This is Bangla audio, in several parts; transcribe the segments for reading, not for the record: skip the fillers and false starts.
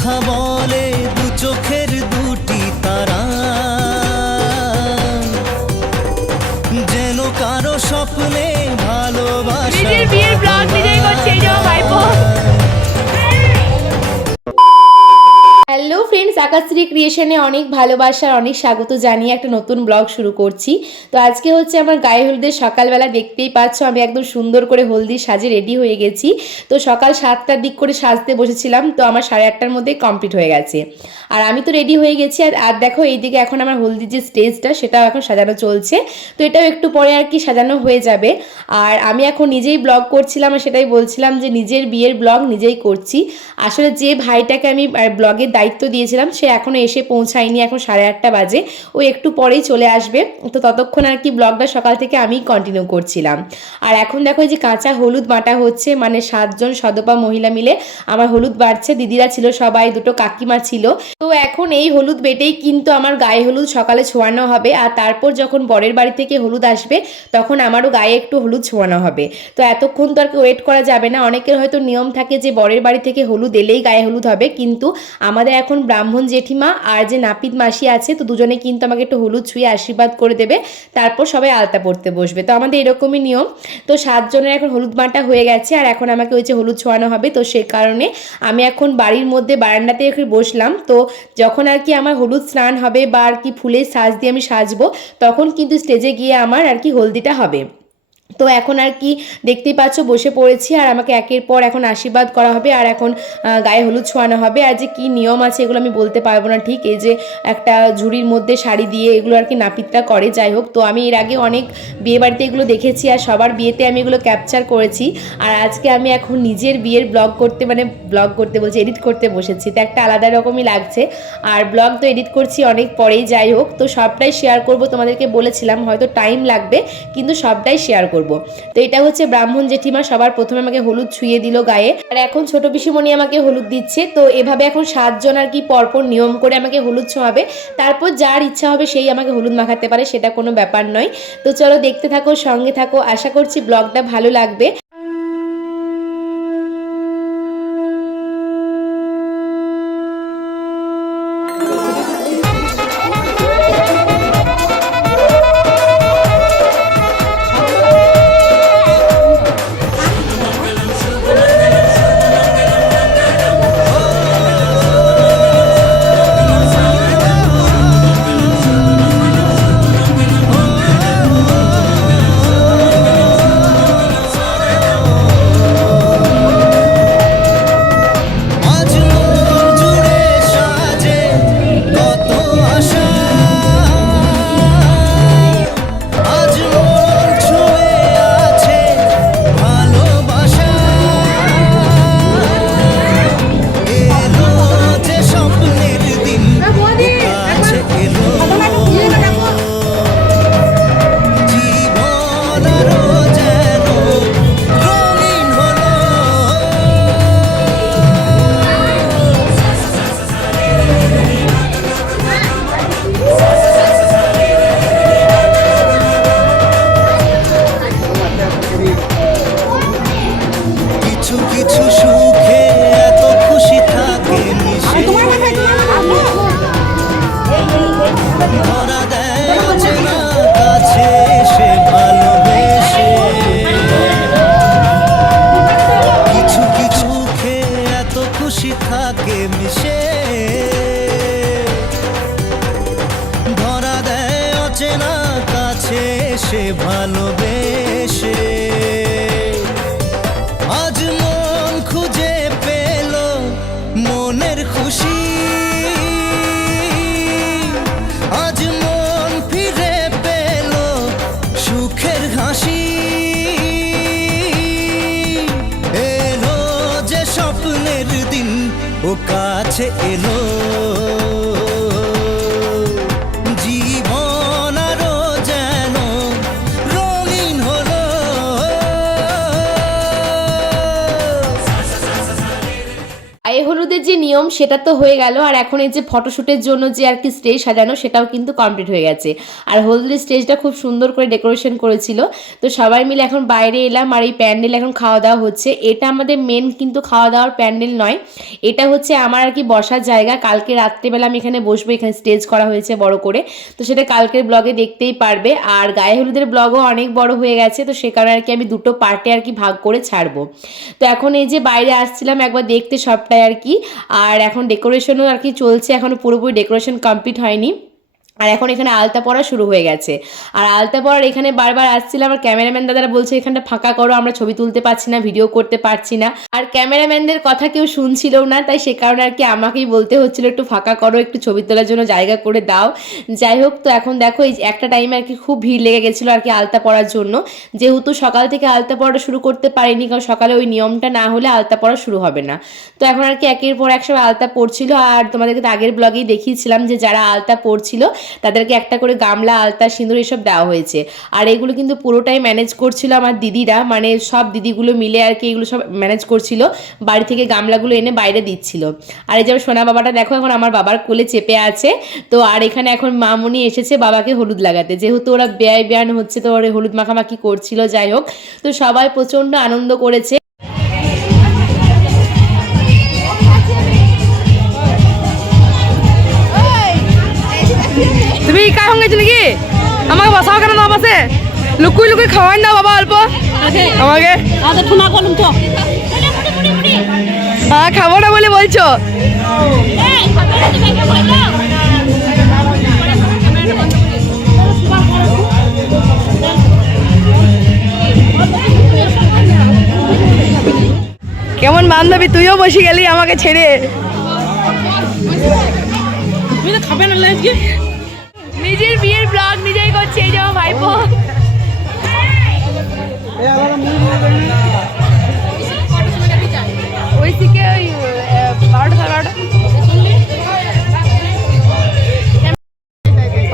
কথা বলে দু চোখের দুটি তারা, যেন কারো স্বপ্নে ভালোবাসা। নিজের বিয়ের ব্লগ নিজেই করছে এই যে ভাইপো। হ্যালো ফ্রেন্ডস, আকাশশ্রী ক্রিয়েশনে অনেক ভালোবাসার অনেক স্বাগত জানিয়ে একটা নতুন ব্লগ শুরু করছি। তো আজকে হচ্ছে আমার গায়ে হলুদের সকালবেলা, দেখতেই পাচ্ছ আমি একদম সুন্দর করে হলদি সাজে রেডি হয়ে গেছি। তো সকাল 7টার দিক করে সাজতে বসেছিলাম, তো আমার 8:30টার মধ্যে কমপ্লিট হয়ে গেছে। আর আমি তো রেডি হয়ে গেছি। আর দেখো এইদিকে এখন আমার হলদির যে স্টেজটা সেটাও এখন সাজানো চলছে, তো এটাও একটু পরে আর কি সাজানো হয়ে যাবে। আর আমি এখন নিজেই ব্লগ করছিলাম, আর সেটাই বলছিলাম যে নিজের বিয়ের ব্লগ নিজেই করছি। আসলে যে ভাইটাকে আমি ব্লগের দায়িত্ব দিয়েছিলাম সে এখনও এসে পৌঁছায়নি, এখন 8:30 বাজে, ও একটু পরেই চলে আসবে। তো ততক্ষণ আর কি ব্লগটা সকাল থেকে আমি কন্টিনিউ করছিলাম। আর এখন দেখো যে কাঁচা হলুদ বাটা হচ্ছে, মানে 7জন সদপা মহিলা মিলে আমার হলুদ বাড়ছে। দিদিরা ছিল সবাই, দুটো কাকিমা ছিল। তো এখন এই হলুদ বেটেই কিন্তু আমার গায়ে হলুদ সকালে ছোঁয়ানো হবে, আর তারপর যখন বরের বাড়ি থেকে হলুদ আসবে তখন আমারও গায়ে একটু হলুদ ছোঁয়ানো হবে। তো এতক্ষণ তো আর কি ওয়েট করা যাবে না। অনেকের হয়তো নিয়ম থাকে যে বরের বাড়ি থেকে হলুদ এলেই গায়ে হলুদ হবে, কিন্তু আমাদের এখন ব্রাহ্মণ জেঠিমা আর যে নাপিত মাসি আছে, তো দুজনে কিন্তু আমাকে একটু হলুদ ছুঁয়ে আশীর্বাদ করে দেবে, তারপর সবাই আলতা পড়তে বসবে। তো আমাদের এরকমই নিয়ম। তো 7জনের এখন হলুদ বাটা হয়ে গেছে, আর এখন আমাকে ওই যে হলুদ ছোঁয়ানো হবে। তো সে কারণে আমি এখন বাড়ির মধ্যে বারান্দাতে একটু বসলাম। তো যখন আর কি আমার হলুদ স্নান হবে বা আর কি ফুলের সাজ দিয়ে আমি সাজবো, তখন কিন্তু স্টেজে গিয়ে আমার আর কি হলদিটা হবে। তো এখন আর কি দেখতেই পাচ্ছ বসে পড়েছি, আর আমাকে একের পর এখন আশীর্বাদ করা হবে, আর এখন গায়ে হলুদ ছোঁয়ানো হবে। আর যে কী নিয়ম আছে এগুলো আমি বলতে পারবো না ঠিক। এই যে একটা ঝুড়ির মধ্যে শাড়ি দিয়ে এগুলো আর কি নাপিতটা করে, যাই হোক। তো আমি এর আগে অনেক বিয়ে বাড়িতে এগুলো দেখেছি, আর সবার বিয়েতে আমি এগুলো ক্যাপচার করেছি। আর আজকে আমি এখন নিজের বিয়ের ব্লগ করতে বলছি, এডিট করতে বসেছি। তো একটা আলাদা রকমই লাগছে। আর ব্লগ তো এডিট করছি অনেক পরেই, যাই হোক। তো সবটাই শেয়ার করব, তোমাদেরকে বলেছিলাম হয়তো টাইম লাগবে, কিন্তু সবটাই শেয়ার করব। তো এটা হচ্ছে ব্রাহ্মণ জেঠিমা সবার প্রথমে আমাকে হলুদ ছুঁয়ে দিল গায়ে, আর এখন ছোট পিসিমণি আমাকে হলুদ দিচ্ছে। তো এভাবে এখন 7জন আর কি পরপর নিয়ম করে আমাকে হলুদ ছোঁয়াবে। তারপর যার ইচ্ছা হবে সেই আমাকে হলুদ মাখাতে পারে, সেটা কোনো ব্যাপার নয়। তো চলো দেখতে থাকো, সঙ্গে থাকো, আশা করছি ব্লগটা ভালো লাগবে। সে ভালোবেসে আজ মন খুঁজে পেল মনের খুশি, আজ মন ফিরে পেল সুখের হাসি। এলো যে স্বপ্নের দিন ও কাছে এলো, নিয়ম সেটা তো হয়ে গেল, আর এখন এই যে ফটোশ্যুটের জন্য যে আর কি স্টেজ সাজানো সেটাও কিন্তু কমপ্লিট হয়ে গেছে। আর হলদির স্টেজটা খুব সুন্দর করে ডেকোরেশন করেছিল। তো সবাই মিলে এখন বাইরে এলাম, আর এই প্যান্ডেল এখন খাওয়া দাওয়া হচ্ছে। এটা আমাদের মেন কিন্তু খাওয়া দাওয়ার প্যান্ডেল নয়, এটা হচ্ছে আমার আর কি বসার জায়গা। কালকে রাত্রেবেলা আমি এখানে বসবো, এখানে স্টেজ করা হয়েছে বড় করে, তো সেটা কালকের ব্লগে দেখতেই পারবে। আর গায়ে হলুদের ব্লগও অনেক বড় হয়ে গেছে, তো সে কারণে আর কি আমি দুটো পার্টে আর কি ভাগ করে ছাড়বো। তো এখন এই যে বাইরে আসছিলাম একবার দেখতে সবটাই আর কি। আর এখন ডেকোরেশনও আর কি চলছে, এখনও পুরোপুরি ডেকোরেশন কমপ্লিট হয়নি। আর এখন এখানে আলতা পড়া শুরু হয়ে গেছে। আর আলতা পড়ার এখানে বারবার আসছিলাম, আর ক্যামেরাম্যান দাদারা বলছে এখানটা ফাঁকা করো, আমরা ছবি তুলতে পারছি না, ভিডিও করতে পারছি না। আর ক্যামেরাম্যানদের কথা কেউ শুনছিল না, তাই সে কারণে আর কি আমাকেই বলতে হচ্ছিল একটু ফাঁকা করো, একটু ছবি তোলার জন্য জায়গা করে দাও। যাই হোক, তো এখন দেখো এই একটা টাইমে আর কি খুব ভিড় লেগে গেছিলো আর কি আলতা পড়ার জন্য। যেহেতু সকাল থেকে আলতা পড়া শুরু করতে পারিনি, কারণ সকালে ওই নিয়মটা না হলে আলতা পড়া শুরু হবে না। তো এখন আর কি একের পর এক সব আলতা পড়ছিল। আর তোমাদেরকে তো আগের ব্লগেই দেখিয়েছিলাম যে যারা আলতা পড়ছিল তাদেরকে একটা করে গামলা, আলতা, সিঁদুর এসব দেওয়া হয়েছে। আর এগুলো কিন্তু পুরোটাই ম্যানেজ করছিল আমার দিদিরা, মানে সব দিদিগুলো মিলে আর কি এগুলো সব ম্যানেজ করছিল, বাড়ি থেকে গামলাগুলো এনে বাইরে দিচ্ছিল। আর এই যে সোনা বাবাটা দেখো এখন আমার বাবার কোলে চেপে আছে। তো আর এখানে এখন মামুনি এসেছে বাবাকে হলুদ লাগাতে, যেহেতু ওরা বেয়ান হচ্ছে, তো ওরা হলুদ মাখামাখি করছিল। যাই হোক, তো সবাই প্রচণ্ড আনন্দ করেছে। তুমি কার সঙ্গে নাকি আমাকে বসাও কেন না বাসে? লুকুই লুকুই খাওয়াই দাও বাবা অল্প আমাকে। হ্যাঁ, খাবো না বলে বলছো? কেমন বান্ধবী, তুইও বসে গেলি আমাকে ছেড়ে। খাবে না নিজের বিয়ের ব্লগ নিজেই করছে, এই যেমন ভাইপো। ওই থেকে ওই 12টা 12:30।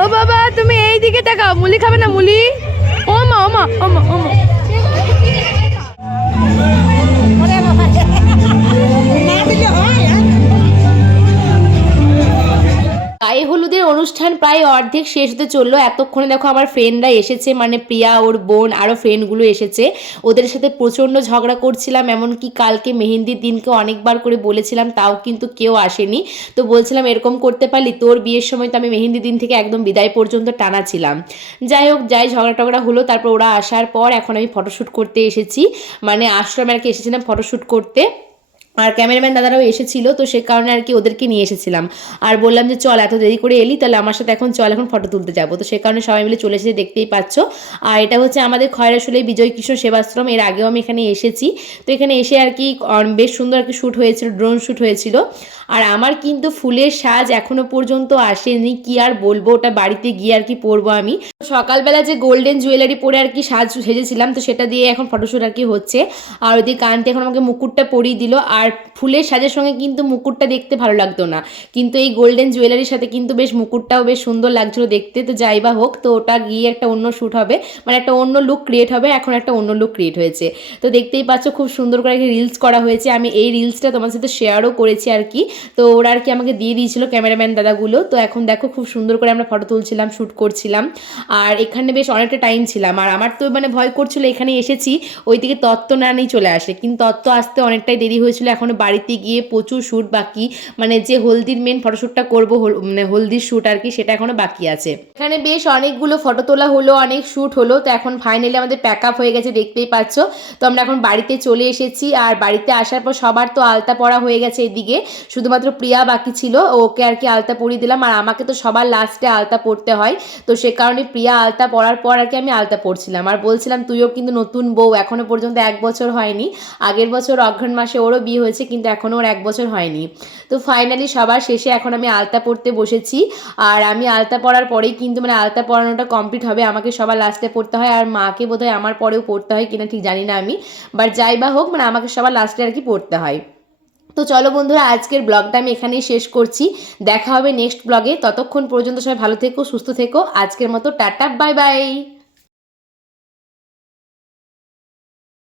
ও বাবা, তুমি এই দিকে তাকাও, মুলি খাবে না? মুলি, ও মা ও মা ও মা ও মা। গায়ে হলুদের অনুষ্ঠান প্রায় অর্ধেক শেষ হতে চললো। এতক্ষণে দেখো আমার ফ্রেন্ডরা এসেছে, মানে প্রিয়া, ওর বোন, আরও ফ্রেন্ডগুলো এসেছে। ওদের সাথে প্রচণ্ড ঝগড়া করছিলাম, এমনকি কালকে মেহেন্দির দিনকে অনেকবার করে বলেছিলাম, তাও কিন্তু কেউ আসেনি। তো বলছিলাম এরকম করতে পারলি, তোর বিয়ের সময় তো আমি মেহেন্দির দিন থেকে একদম বিদায় পর্যন্ত টানা ছিলাম। যাই হোক, ঝগড়া টগড়া হলো। তারপর ওরা আসার পর এখন আমি ফটোশ্যুট করতে এসেছি, মানে আশ্রমে আর কি এসেছিলাম ফটোশ্যুট করতে। আর ক্যামেরাম্যান দাদারাও এসেছিল, তো সে কারণে আর কি ওদেরকে নিয়ে এসেছিলাম। আর বললাম যে চল, এত দেরি করে এলি, তাহলে আমার সাথে এখন চল, এখন ফটো তুলতে যাবো। তো সে কারণে সবাই মিলে চলে এসেছে, দেখতেই পাচ্ছ। আর এটা হচ্ছে আমাদের খয়রাশুলি বিজয় কৃষ্ণ সেবাশ্রম। এর আগেও আমি এখানে এসেছি। তো এখানে এসে আর কি বেশ সুন্দর আর কি শ্যুট হয়েছিল, ড্রোন শ্যুট হয়েছিল। আর আমার কিন্তু ফুলের সাজ এখনো পর্যন্ত আসেনি, কি আর বলবো, ওটা বাড়িতে গিয়ে আর কি পরবো আমি। সকালবেলা যে গোল্ডেন জুয়েলারি পরে আর কি সেজেছিলাম, তো সেটা দিয়ে এখন ফটোশ্যুট আর কি হচ্ছে। আর ওইদিকে কান্তি এখন আমাকে মুকুটটা পরিয়ে দিল। আর ফুলের সাজের সঙ্গে কিন্তু মুকুটটা দেখতে ভালো লাগতো না, কিন্তু এই গোল্ডেন জুয়েলারির সাথে কিন্তু বেশ মুকুটটাও বেশ সুন্দর লাগছিল দেখতে। তো যাই বা হোক, তো ওটা গিয়ে একটা অন্য শ্যুট হবে, মানে একটা অন্য লুক ক্রিয়েট হবে। এখন একটা অন্য লুক ক্রিয়েট হয়েছে, তো দেখতেই পাচ্ছ খুব সুন্দর করে একটা রিলস করা হয়েছে। আমি এই রিলসটা তোমার সাথে শেয়ারও করেছি আর কি। তো ওরা আর কি আমাকে দিয়ে দিয়েছিল ক্যামেরাম্যান দাদাগুলো। তো এখন দেখো খুব সুন্দর করে আমরা ফটো তুলছিলাম, শ্যুট করছিলাম। আর এখানে বেশ অনেকটা টাইম ছিলাম। আর আমার তো মানে ভয় করছিল, এখানে এসেছি ওইদিকে তত্ত্ব না নিয়ে চলে আসে, কিন্তু তত্ত্ব আসতে অনেকটাই দেরি হয়েছিল। এখনও বাড়িতে গিয়ে প্রচুর শ্যুট বাকি, মানে যে হলদির মেন ফটোশ্যুটটা করবো, মানে হলদির শ্যুট আর কি, সেটা এখনও বাকি আছে। এখানে বেশ অনেকগুলো ফটো তোলা হলো, অনেক শ্যুট হলো। তো এখন ফাইনালি আমাদের প্যাক আপ হয়ে গেছে, দেখতেই পাচ্ছ। তো আমরা এখন বাড়িতে চলে এসেছি। আর বাড়িতে আসার পর সবার তো আলতা পরা হয়ে গেছে এদিকে, শুধুমাত্র প্রিয়া বাকি ছিল, ওকে আর কি আলতা পরিয়ে দিলাম। আর আমাকে তো সবার লাস্টে আলতা পরতে হয়, তো সে কারণে প্রিয়া আলতা পরার পর আর কি আমি আলতা পরছিলাম। আর বলছিলাম তুইও কিন্তু নতুন বউ, এখনও পর্যন্ত 1 বছর হয়নি। আগের বছর অঘ্রাণ মাসে ওরও বিয়ে হয়েছে, কিন্তু এখনও ওর 1 বছর হয়নি। তো ফাইনালি সবার শেষে এখন আমি আলতা পরতে বসেছি। আর আমি আলতা পরার পরেই কিন্তু মানে আলতা পরানোটা কমপ্লিট হবে, আমাকে সবার লাস্টে পড়তে হয়। আর মাকে বোধহয় আমার পরেও পড়তে হয় কিনা ঠিক জানি না আমি, বাট যাই বা হোক, মানে আমাকে সবার লাস্টে আর কি পড়তে হয়। তো চলো বন্ধুরা, আজকের ব্লগটা আমি এখানেই শেষ করছি। দেখা হবে নেক্সট ব্লগে। ততক্ষণ পর্যন্ত সবাই ভালো থেকো, সুস্থ থেকো। আজকের মতো টাটা, বাই বাই।